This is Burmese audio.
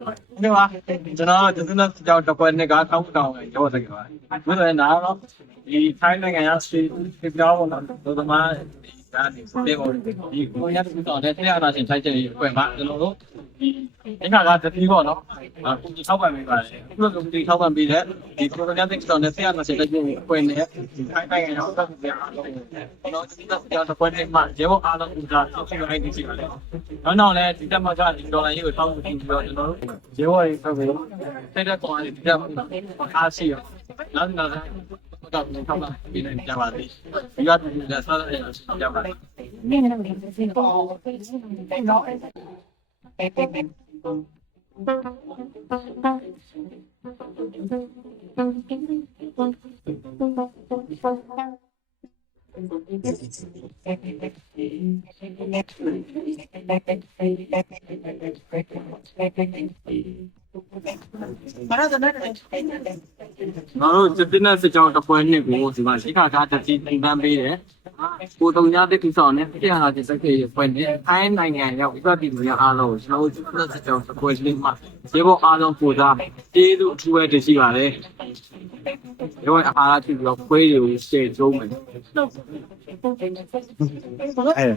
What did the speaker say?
Bye. ဒီမှာကျွန်တော်ကျွန်တော်ကြောက်တပွဲနှစ်ကတောင်းတောင်းရောစကားဘယ်လိုလဲနားတော့ဒီထိုင်းနိုင်ငံရစတီပြောင်းတော့တို့သမားဒါဒီစတေပေါ်ဒီကိုရတဲ့တော့တဲ့တရားနာရှင်ထိုက်တဲ့ပွဲမှာကျွန်တော်တို့ဒီအင်္ဂါကတတိပေါ့နော်အခုဒီထောက်ပံ့ပေးပါတယ်အခုလိုဒီထောက်ပံ့ပေးတဲ့ဒီကိုရတဲ့တော့တဲ့တရားနာရှင်ထိုက်တဲ့ပွဲနဲ့ဒီထိုင်းနိုင်ငံရောက်တဲ့ပြအားလုံးကျွန်တော်ဒီတော့ကြောက်တပွဲနှစ်မှာရေဘောအားလုံးကသာဆောက်ရှင်းလိုက်နေစီပါတယ်နောက်နောက်လည်းဒီတက်မှာကဒီဒေါ်လာကြီးကိုတောင်းပြီးတော့ကျွန်တော်တို့ရေဘောရေးဆက်ပြီးတက်တဲ့ကောင်လေးဒီတက်အားရှိရောနောက်နောက်တော့ဒီထော က်ပံ့ပေးနေကြပါသေးဒီကဒီကစားရအောင်ကြပါသေးဘာလို့လဲငါတို့စတင်တဲ့စကြောင်းတစ်ပွဲနှစ်ကိုဒီမှာရှိခါသားတစ်စီတင်ပန်းပေးတယ်ကိုတုံညာတဲ့ကိစ္စနဲ့တရားနာတဲ့စက်ခေပွဲနဲ့အိုင်းနိုင်ငံရောက်ပြပြည်သူများအားလုံးကျွန်တော်တို့စတင်တဲ့စကြောင်းတစ်ပွဲလေးမှာရေဘောအားလုံးပူသားတေးသူအထူးပဲတရှိပါတ ယ်ရောအားအားကြည့်ပြီးတော့ပွဲတွေကိုရှယ်ကျုံးမယ်အဲ